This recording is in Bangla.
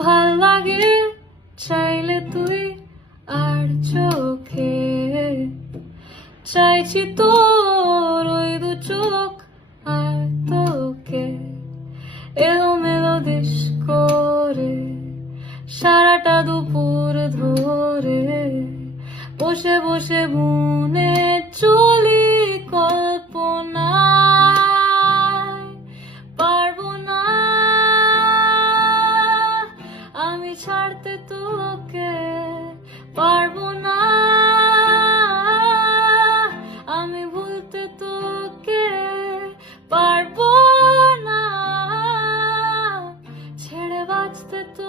ভাল লাগে চাইলে তুই আর চোখে চাইছি তোর ওই দু চোখ আর তোকে এলোমেলো দেশ করে সারাটা দুপুর ধরে বসে বসে বুনে চলি কল্পনায় পারবো না আমি ছাড়তে তোকে পারবো না আমি ভুলতে তোকে পারবো না ছেড়ে বাঁচতে তো